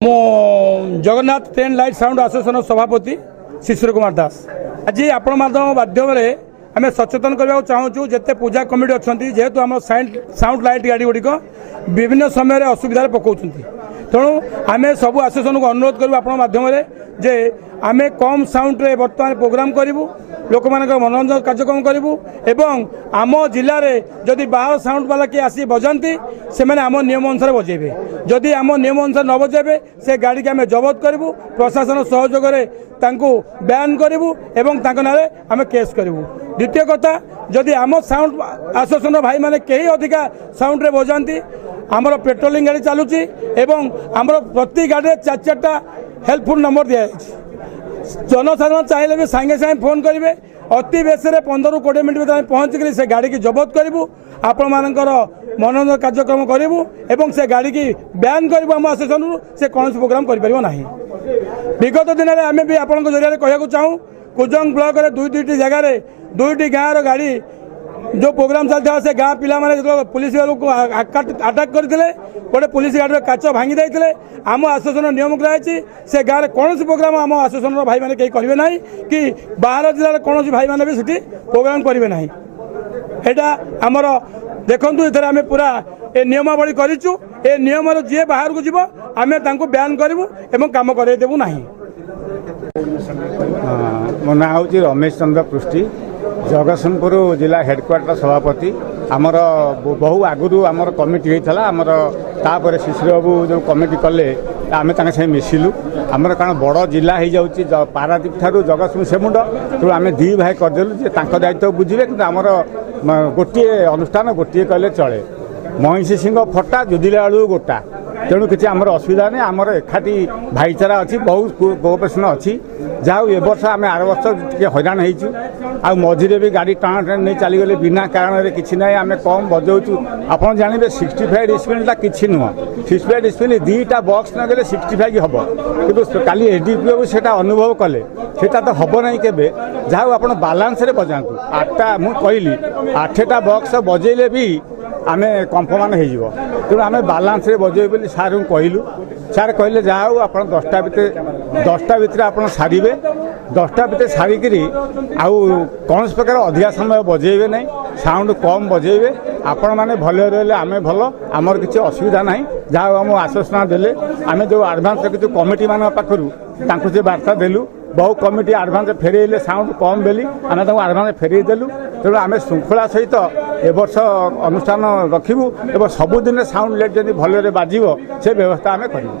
मो Jagannath train light sound association सभापति शिशिर कुमार दास आज आपण माध्यम आम सचेतन करने चाहूँ जिते पूजा कमिटी अच्छा जेहेतु आम साउंड लाइट गाड़ी गुड़िक विभिन्न समय असुविधा पकाउं तेणु आम सब एसोसिएशन को अनुरोध करूँ आपण माध्यम जे आम कम साउंड रे बर्तमान प्रोग्राम करूँ लोक मान मनोरंजन कार्यक्रम करूँ एवं आम जिले में जदि बाहर साउंड वाला किए आसी बजाती से आम नियम अनुसार बजेबे जदि आम नियम अनुसार न बजेबे से गाड़ी के आम जबत करूँ प्रशासन सहयोग बैन करूँ एवं ना आम केस करूँ। द्वितीय कथा जदि आम साउंड एसोसिएशन भाई माने कहीं अधिका साउंड रे बजाती आमर पेट्रोलिंग गाड़ी चलुची एवं आमर प्रति गाड़ी चार चार्टा हेल्पफुल नंबर दिया जनसाधारण चाहिए भी सांगे सांगे फोन करेंगे अति बेस 15 ରୁ 20 मिनट भर पहुँचिक से गाड़ी की जबत करूँ आपण मानकर मनोरंजन कार्यक्रम करूँ एवं से गाड़ी की बैन करूँ आम एसोसिएशन से कौन प्रोग्राम करना। विगत दिन में आम भी आपण जरिए कहूँ चाहूँ कुजंग ब्लॉक रे दुईटी जगार दुईटी गाँव गाड़ी जो प्रोग्राम चलता से गाँ पिला जो पुलिस को अटैक करते गोटे पुलिस गाड़ी काच भांगी देते आम एसोसिएशन नियम कराई से गाँव में कौन प्रोग्राम आम एसोसिएशन भाई मैंने कहीं करेंगे ना कि बाहर जिले में कौन भाई मैंने भी सीटी प्रोग्राम करेंगे ना यहाँ आमर देखु ये आम पूरा ए नियमावली करूँ ए नियम जी बाहर को जीव आम बैन करूँ एवं कम करदेबू ना। मो ना हूँ रमेश चंद्र पृष्टि जगतसिंहपुर जिला हेडक्वार्टर सभापति आमर बहु आगुरी आमर कमिटी होता आमर तापर शिशिर बाबू जो कमिटी कले आम से मिसिलु आमर कारण बड़ जिला हो जाऊँगी पारादीप ठारू जगतसिंह सेमुंड तेणु आम दी भाई करदेलु दायित्व बुझे कि आमर गोटे अनुष्ठान गोटे कहले चले महिषी सिंह फटा जुदिला आलू गोटा तेणु किसी आमर असुविधा नहीं आमर एकाठी भाईचारा अच्छी बहुत कोऑपरेशन अच्छी जहाँ ए वर्ष आम आर वर्ष टे हैरान हो मझे भी गाड़ी टाण ट्रेन नहीं चलीगले बिना कारण किसी ना आम कम बजाऊँ आप जानवे 65 डिस्प्लेटा कि नुह 65 डिस्प्ले दीटा बक्स नगले 65 हम कि काली एसडीपी बाबू से अनुभव कले सेटा तो हम ना के जहाँ आप बालांस बजातु 8टा मुझे कहली 8टा बक्स बजेले भी आम कंफमान हो तेणु आम बालांस बजे बोली सार को कहलु सार कहले जहाँ हूँ आप 10टा भितर आप सारे 10टा भितर सारिक आउ कौन प्रकार अधिका समय बजेबे नहीं साउंड कम बजेबे आपण मैंने भले रही आम भल आमर किसी असुविधा ना जहाँ आम आश्वासन देले आम जो आडभांस रखी कमिटी मान पाखु से वार्ता देलु बहु कमिटी आडभांस फेरइले साउंड कम बेली आम आडभांस फेरईदेलु तेणु आम श्रृंखला सहित ए वर्ष अनुष्ठान रखिबू एवं सबुदिन साउंड लाइट जब भल बाजिब से व्यवस्था आम करूँ।